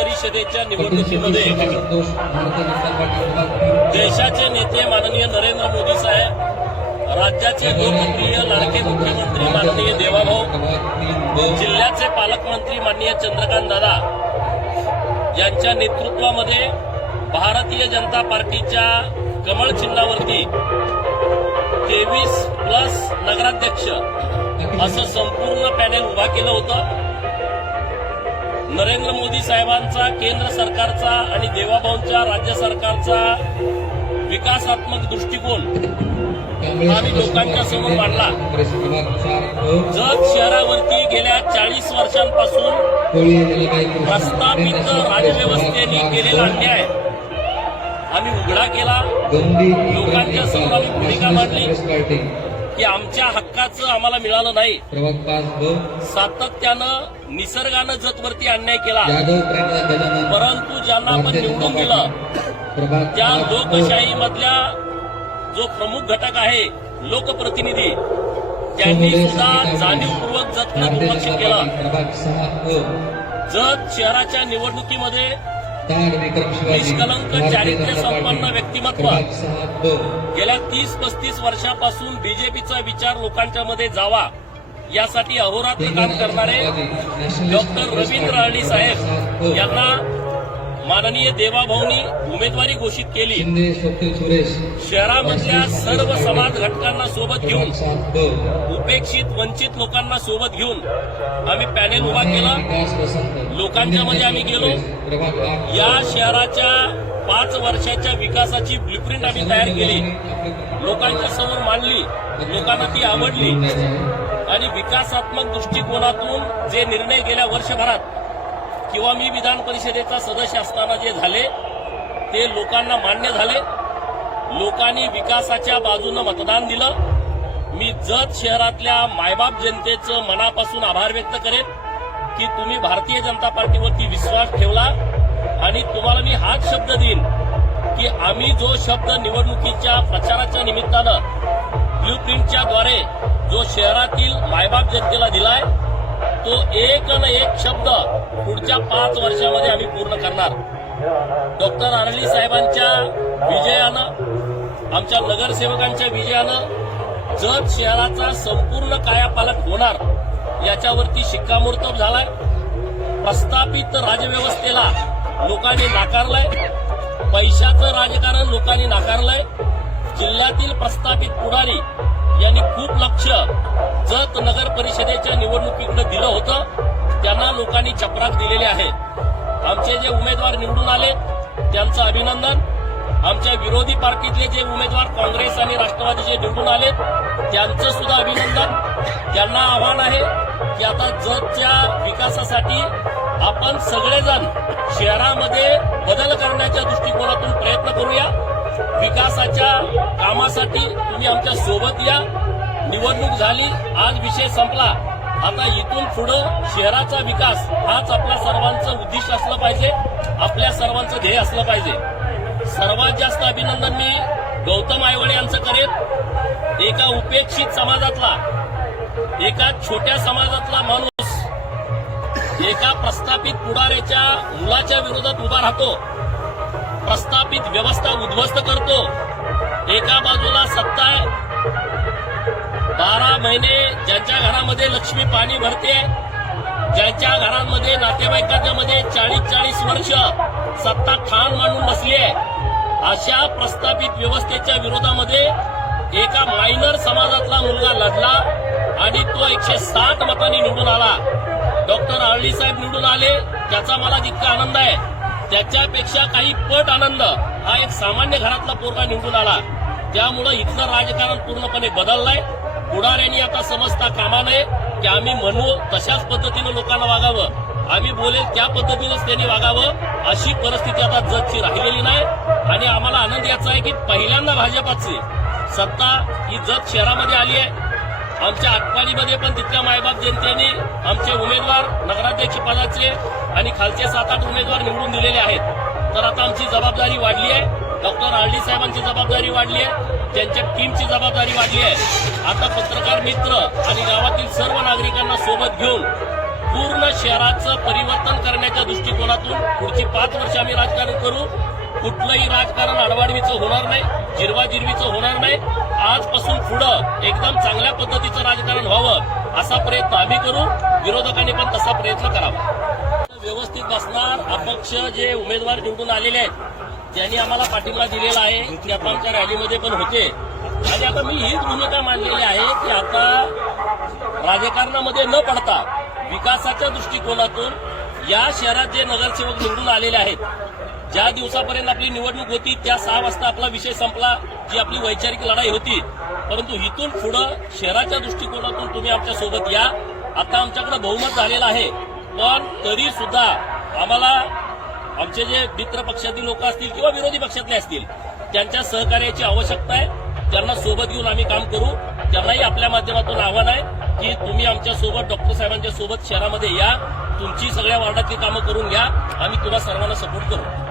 परिषदेच्या निवडणुकीमध्ये देशाचे नेते माननीय नरेंद्र मोदी साहेब, राज्याचे लोकप्रिय लाडके मुख्यमंत्री माननीय देवाभाऊ, जिल्ह्याचे पालकमंत्री माननीय चंद्रकांत दादा यांच्या नेतृत्वामध्ये भारतीय जनता पार्टीच्या कमळ चिन्हावरती 23+ नगराध्यक्ष असं संपूर्ण पॅनेल उभा केलं होतं. नरेंद्र मोदी साहेबांचा, केंद्र सरकारचा आणि देवाभाऊंच्या राज्य सरकारचा विकासात्मक दृष्टिकोन आम्ही लोकांच्या समोर मांडला. जत शहरावरती गेल्या 40 वर्षांपासून प्रस्थापित राजव्यवस्थेने केलेला अन्याय आम्ही उघडा केला. लोकांच्या समोर आम्ही भूमिका मांडली की आमच्या हक्काचं आम्हाला मिळालं नाही. सातत्यानं निसर्गानं जतवरती अन्याय केला, परंतु ज्यांना आपण निवडून दिलं त्या लोकशाहीमधल्या जो प्रमुख घटक आहे लोकप्रतिनिधी, त्यांनी सुद्धा जाणीवपूर्वक जतकडे दुर्लक्ष केलं. जत शहराच्या निवडणुकीमध्ये निष्कलंक चारित्र्य संपन्न व्यक्तिमत्व गेल्या 30-35 वर्षापासून बीजेपीचा विचार लोकांच्या मध्ये जावा यासाठी अहोरात्र काम करणारे डॉक्टर रवींद्र अळणी साहेब यांना माननीय देवाभाऊंनी उमेदवारी घोषित केली. शहरामधल्या सर्व समाज घटकांना सोबत घेऊन, उपेक्षित वंचित लोकांना सोबत घेऊन आम्ही पॅनेल उभा केला. लोकांच्या मध्ये आम्ही गेलो. या शहराच्या 5 वर्षाच्या विकासाची ब्लूप्रिंट आम्ही तयार केली, लोकांच्या समोर मांडली. लोकांना ती आवडली आणि विकासात्मक दृष्टिकोनातून जे निर्णय गेल्या वर्षभरात किंवा मी विधान परिषदेचा सदस्य असताना जे झाले ते लोकांना मान्य झाले. लोकांनी विकासाच्या बाजूनं मतदान दिलं. मी जत शहरातल्या मायबाप जनतेचं मनापासून आभार व्यक्त करेन की तुम्ही भारतीय जनता पार्टीवरती विश्वास ठेवला आणि तुम्हाला मी हाच शब्द देईन की आम्ही जो शब्द निवडणुकीच्या प्रचाराच्या निमित्तानं ब्लूप्रिंटच्या द्वारे जो शहरातील मायबाप जनतेला दिलाय तो एक न एक शब्द पुढच्या 5 वर्षामध्ये आम्ही पूर्ण करणार. डॉक्टर अळणी साहेबांच्या विजयानं, आमच्या नगरसेवकांच्या विजयानं जत शहराचा संपूर्ण कायापालट होणार याच्यावरती शिक्कामोर्तब झालाय. प्रस्थापित राजव्यवस्थेला लोकांनी नाकारलंय. पैशाचं राजकारण लोकांनी नाकारलंय. जिल्ह्यातील प्रस्थापित पुढारी यांनी खूप लक्ष जत नगर परिषदेच्या निवडणुकीकडे दिलं होतं. त्यांना लोकांनी चपराक दिलेली आहे. आमचे जे उमेदवार निवडून आले त्यांचं अभिनंदन. आमच्या विरोधी पार्टीतले जे उमेदवार काँग्रेस आणि राष्ट्रवादीचे निवडून आले त्यांचं सुद्धा अभिनंदन. त्यांना आव्हान आहे की आता जतच्या विकासासाठी आपण सगळेजण शहरामध्ये बदल करण्याच्या दृष्टिकोनातून प्रयत्न करूया. विकासाच्या कामासाठी तुम्ही आमच्या सोबत या. निवडणूक झाली, आज विषय संपला. आता इथून पुढं शहराचा विकास हाच आपल्या सर्वांचं उद्दिष्ट असलं पाहिजे, आपल्या सर्वांचं ध्येय असलं पाहिजे. सर्वात जास्त अभिनंदन मी गौतम आयवळे यांचं करेन. एका उपेक्षित समाजातला, एका छोट्या समाजातला माणूस एका प्रस्थापित पुढाऱ्याच्या मुलाच्या विरोधात उभा राहतो, प्रस्थापित व्यवस्था उद्ध्वस्त करतो. एका बाजूला सत्ता आहे, 12 महिने ज्यांच्या घरामध्ये लक्ष्मी पाणी भरते, ज्यांच्या घरांमध्ये नातेवाईकांच्या मध्ये 40-40 वर्ष सत्ता ठाण मांडून बसली आहे, अशा प्रस्थापित व्यवस्थेच्या विरोधामध्ये एका मायनर समाजातला मुलगा लढला आणि तो 160 मतांनी निवडून आला. डॉक्टर अळणी साहेब निवडून आले, त्याचा मला जितका आनंद आहे त्याच्यापेक्षा काही पट आनंद हा एक सामान्य घरातला पोरगा निवडून आला. त्यामुळं इथलं राजकारण पूर्णपणे बदललंय. पुढाऱ्यांनी आता समजता कामा नये की आम्ही म्हणू तशाच पद्धतीनं लोकांना वागावं, आम्ही बोलेल त्या पद्धतीनेच त्यांनी वागावं, अशी परिस्थिती आता जतची राहिलेली नाही. आणि आम्हाला आनंद याचा आहे की पहिल्यांदा भाजपाची सत्ता ही जत शहरामध्ये आली आहे. आमच्या आटपाडीमध्ये पण तिथल्या मायबाप जनतेने आमचे उमेदवार नगराध्यक्ष पदाचे आणि खालचे 7-8 उमेदवार निवडून दिलेले आहेत. तर आता आमची जबाबदारी वाढली आहे. डॉक्टर अळणी साहेबांची जबाबदारी वाढली आहे, त्यांच्या टीमची जबाबदारी वाढली आहे. आता पत्रकार मित्र आणि गावातील सर्व नागरिकांना सोबत घेऊन पूर्ण शहराचं परिवर्तन करण्याच्या दृष्टिकोनातून पुढची 5 वर्ष आम्ही राजकारण करू. कुठलंही राजकारण आडवाडवीचं होणार नाही, जिरवाजिरवीचं होणार नाही. आजपासून पुढं एकदम चांगल्या पद्धतीचं राजकारण व्हावं असा प्रयत्न आम्ही करू. विरोधकांनी पण तसा प्रयत्न करावा. व्यवस्थित बसणार अपक्ष जे उमेदवार निवडून आलेले आहेत त्यांनी आम्हाला पाठिंबा दिलेला आहे. ते आता आमच्या रॅलीमध्ये पण होते. आणि आता मी हीच भूमिका मांडलेली आहे की आता राजकारणामध्ये न पडता विकासाच्या दृष्टिकोनातून या शहरात जे नगरसेवक निवडून आलेले आहेत, ज्या दिवसापर्यंत आपली निवडणूक होती त्या 6 वाजता आपला विषय संपला, जी आपली वैचारिक लढाई होती. परंतु इथून पुढं शहराच्या दृष्टिकोनातून तुम्ही आमच्या सोबत या. आता आमच्याकडे बहुमत झालेलं आहे, पण तरी सुद्धा आम्हाला आमचे जे मित्र पक्षातील लोक असतील किंवा विरोधी पक्षातले असतील त्यांच्या सहकार्याची आवश्यकता आहे. त्यांना सोबत घेऊन आम्ही काम करू. त्यांनाही आपल्या माध्यमातून आव्हान आहे की तुम्ही आमच्या सोबत डॉक्टर साहेबांच्या सोबत शहरामध्ये या, तुमची सगळ्या वार्डातली कामं करून घ्या. आम्ही तुम्हाला सर्वांना सपोर्ट करू.